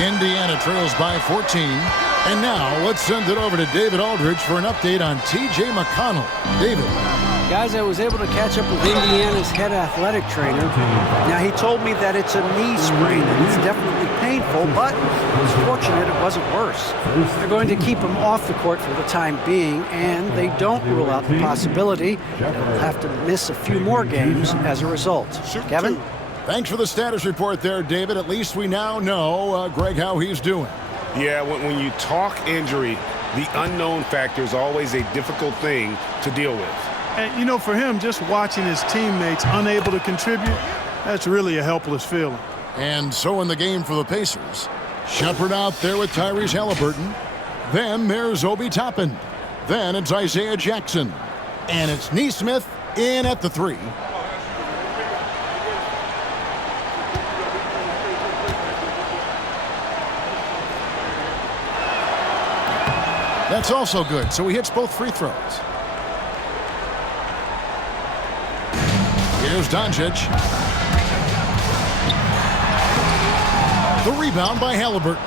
Indiana trails by 14. And now let's send it over to David Aldridge for an update on T.J. McConnell. David. Guys, I was able to catch up with Indiana's head athletic trainer. Now, he told me that it's a knee sprain, and it's definitely painful, but it's fortunate it wasn't worse. They're going to keep him off the court for the time being, and they don't rule out the possibility that he'll have to miss a few more games as a result. Kevin? Thanks for the status report there, David. At least we now know, Greg, how he's doing. Yeah, when you talk injury, the unknown factor is always a difficult thing to deal with. And, you know, for him, just watching his teammates unable to contribute, that's really a helpless feeling. And so in the game for the Pacers, Shepard out there with Tyrese Halliburton. Then there's Obi Toppin. Then it's Isaiah Jackson. And it's Nesmith in at the 3. That's also good, so he hits both free throws. Here's Doncic. The rebound by Halliburton.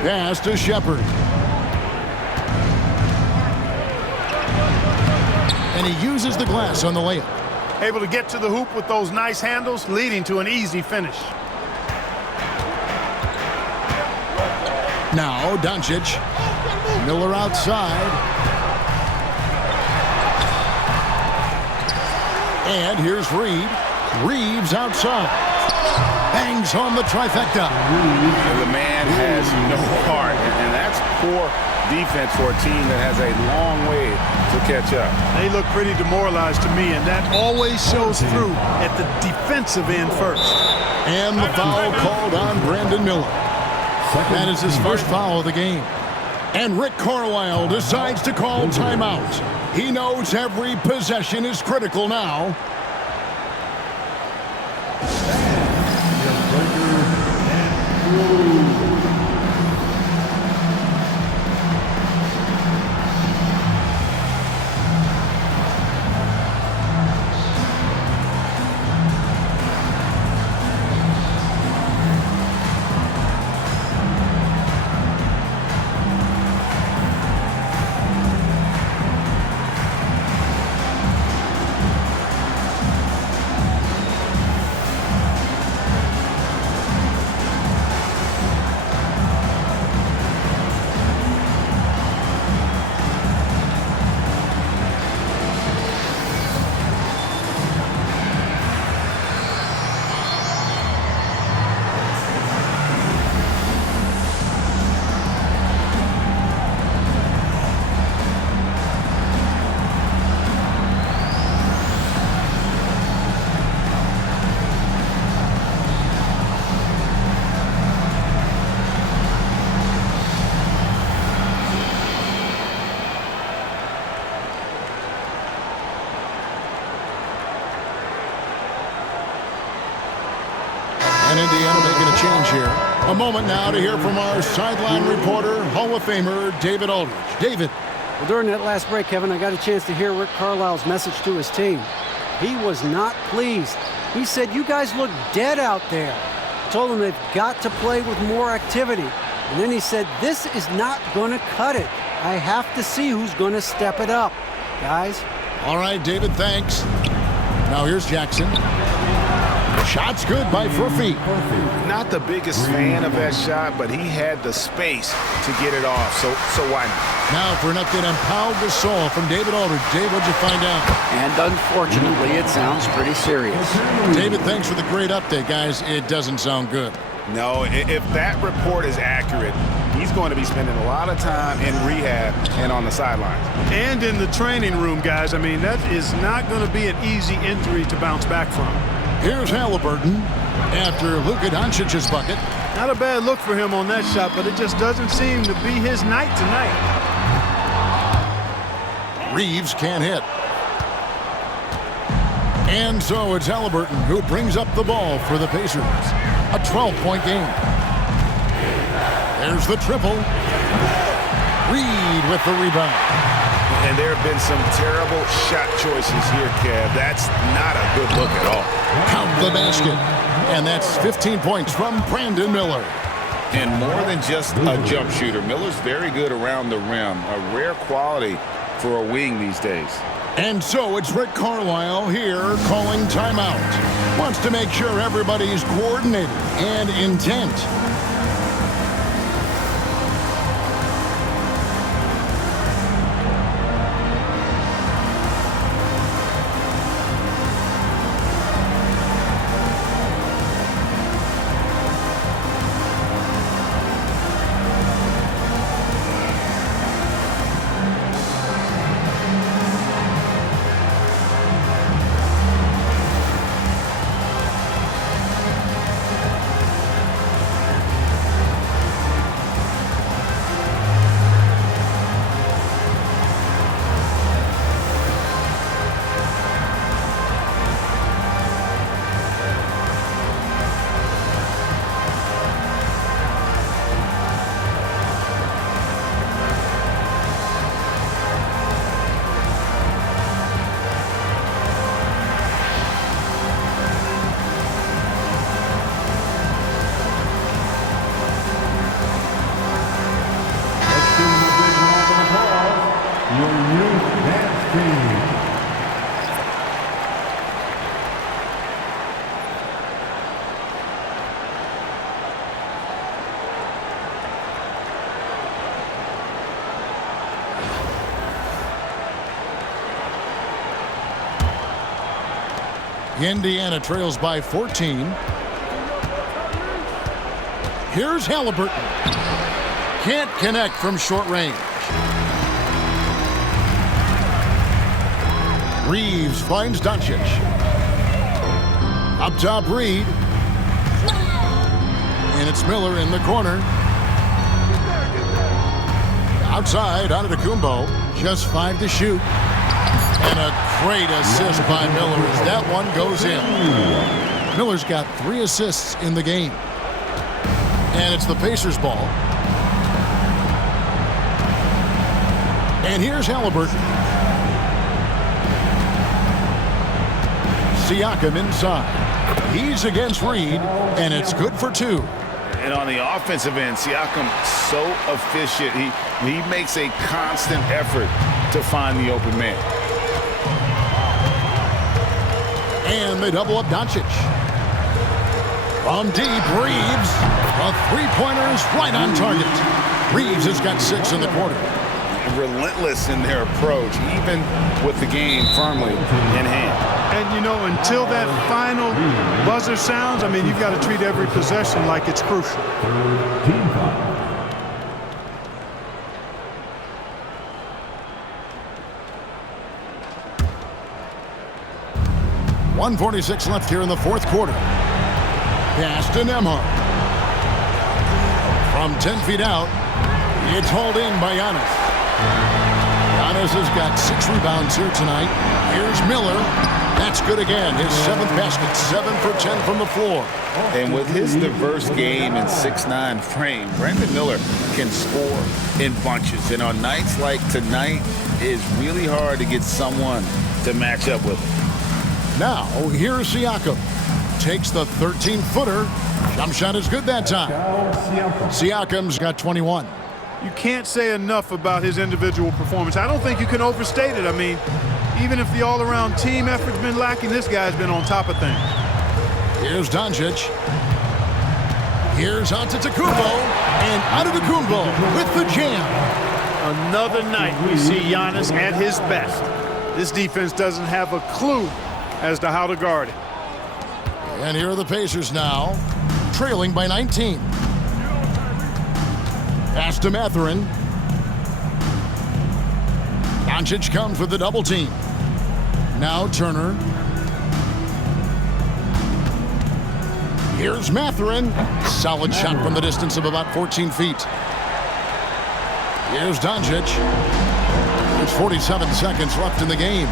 Pass to Shepard. And he uses the glass on the layup. Able to get to the hoop with those nice handles, leading to an easy finish. Now Doncic. Miller outside. And here's Reed. Reeves outside. Bangs home the trifecta. The man has no heart, and that's poor defense for a team that has a long way to catch up. They look pretty demoralized to me, and that always shows through at the defensive end first. And the foul called on Brandon Miller. That is his first foul of the game. And Rick Carlisle decides to call timeout. He knows every possession is critical now. And Indiana making a change here. A moment now to hear from our sideline reporter, Hall of Famer David Aldridge. David. Well, during that last break, Kevin, I got a chance to hear Rick Carlisle's message to his team. He was not pleased. He said, "You guys look dead out there." I told them they've got to play with more activity. And then he said, "This is not going to cut it. I have to see who's going to step it up, guys." All right, David, thanks. Now here's Jackson. Shot's good by Furphy. Not the biggest fan of that shot, but he had the space to get it off, so why not? Now for an update on Pau Gasol from David Aldridge. Dave, what'd you find out? And unfortunately, it sounds pretty serious. David, thanks for the great update, guys. It doesn't sound good. No, if that report is accurate, he's going to be spending a lot of time in rehab and on the sidelines. And in the training room, guys. I mean, that is not going to be an easy injury to bounce back from. Here's Halliburton after Luka Doncic's bucket. Not a bad look for him on that shot, but it just doesn't seem to be his night tonight. Reeves can't hit. And so it's Halliburton who brings up the ball for the Pacers. A 12-point game. There's the triple. Reed with the rebound. And there have been some terrible shot choices here, Kev. That's not a good look at all. Count the basket. And that's 15 points from Brandon Miller. And more than just a jump shooter, Miller's very good around the rim. A rare quality for a wing these days. And so it's Rick Carlisle here calling timeout. Wants to make sure everybody's coordinated and intent. Indiana trails by 14. Here's Halliburton. Can't connect from short range. Reeves finds Doncic. Up top, Reed. And it's Miller in the corner. Outside, Antetokounmpo. Just 5 to shoot. And a great assist by Miller as that one goes in. Miller's got 3 assists in the game. And it's the Pacers' ball. And here's Halliburton. Siakam inside. He's against Reed, and it's good for 2. And on the offensive end, Siakam so efficient. He makes a constant effort to find the open man. And they double up Doncic. From deep, Reeves. The three-pointers right on target. Reeves has got 6 in the quarter. Relentless in their approach, even with the game firmly in hand. And, you know, until that final buzzer sounds, I mean, you've got to treat every possession like it's crucial. 1:46 left here in the fourth quarter. Pass to Nembhard. From 10 feet out, it's hauled in by Giannis. Giannis has got 6 rebounds here tonight. Here's Miller. That's good again. His 7th basket, 7 for 10 from the floor. And with his diverse game and 6'9" frame, Brandon Miller can score in bunches. And on nights like tonight, it's really hard to get someone to match up with him. Now, here's Siakam. Takes the 13-footer. Jump shot is good that time. Siakam's got 21. You can't say enough about his individual performance. I don't think you can overstate it. I mean, even if the all-around team effort's been lacking, this guy's been on top of things. Here's Doncic. Here's Antetokounmpo. And Antetokounmpo with the jam. Another night we see Giannis at his best. This defense doesn't have a clue as to how to guard it. And here are the Pacers now, trailing by 19. Pass to Mathurin. Doncic comes with the double team. Now Turner. Here's Mathurin. Solid shot from the distance of about 14 feet. Here's Doncic. There's 47 seconds left in the game.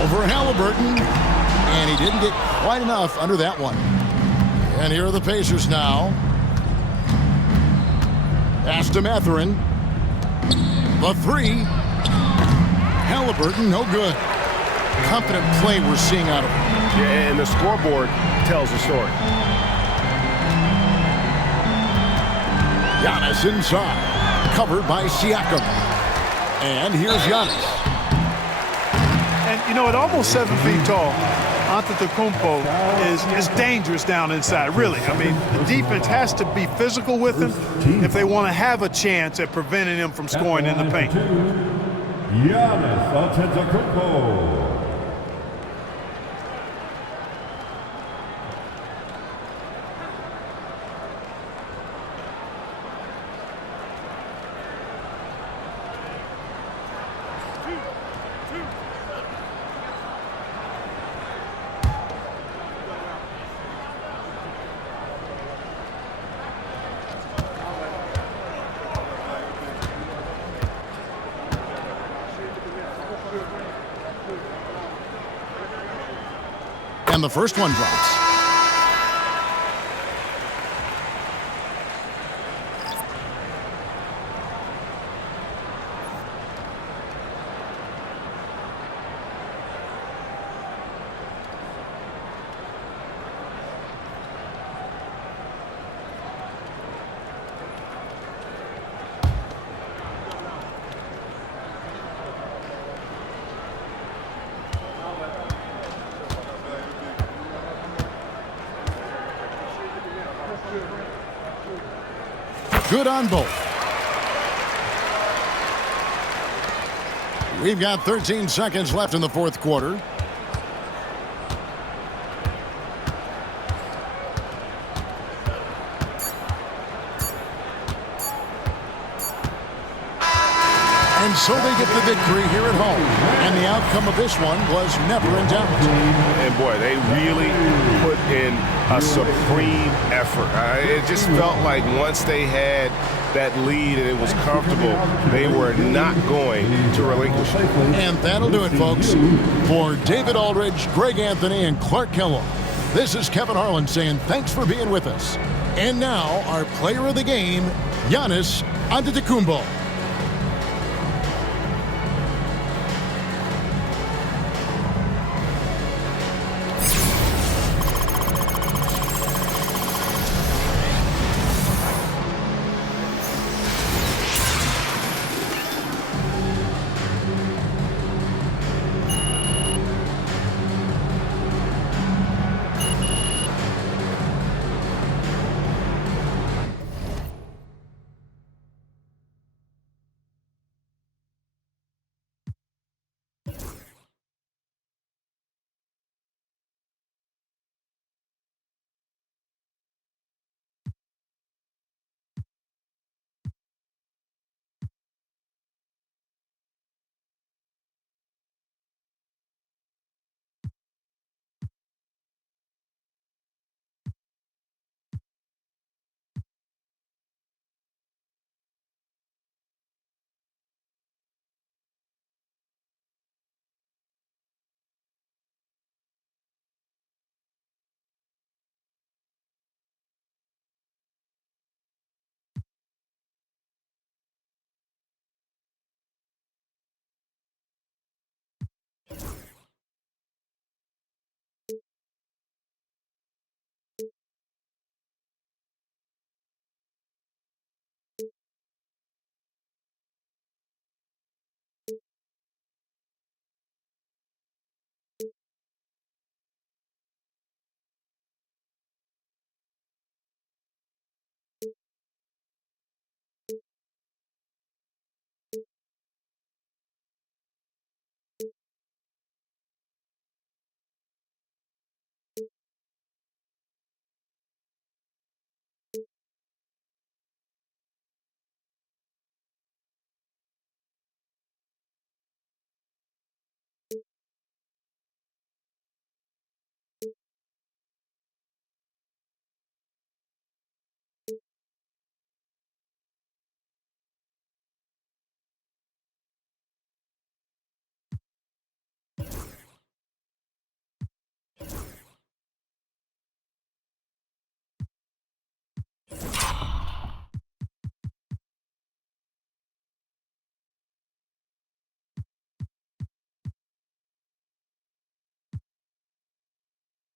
Over Halliburton. And he didn't get quite enough under that one. And here are the Pacers now. Pass to Mathurin. The three. Halliburton, no good. Confident play we're seeing out of him. Yeah, and the scoreboard tells the story. Giannis inside. Covered by Siakam. And here's Giannis. And, you know, at almost 7 feet tall, Antetokounmpo is dangerous down inside, really. I mean, the defense has to be physical with him if they want to have a chance at preventing him from scoring in the paint. Giannis Antetokounmpo. And the first one drops. Good on both. We've got 13 seconds left in the fourth quarter. And so they get the victory here at home. And the outcome of this one was never in doubt. And boy, they really put in a supreme effort. It just felt like once they had that lead and it was comfortable, they were not going to relinquish it. And that'll do it, folks. For David Aldridge, Greg Anthony, and Clark Kellogg, this is Kevin Harlan saying thanks for being with us. And now, our player of the game, Giannis Antetokounmpo.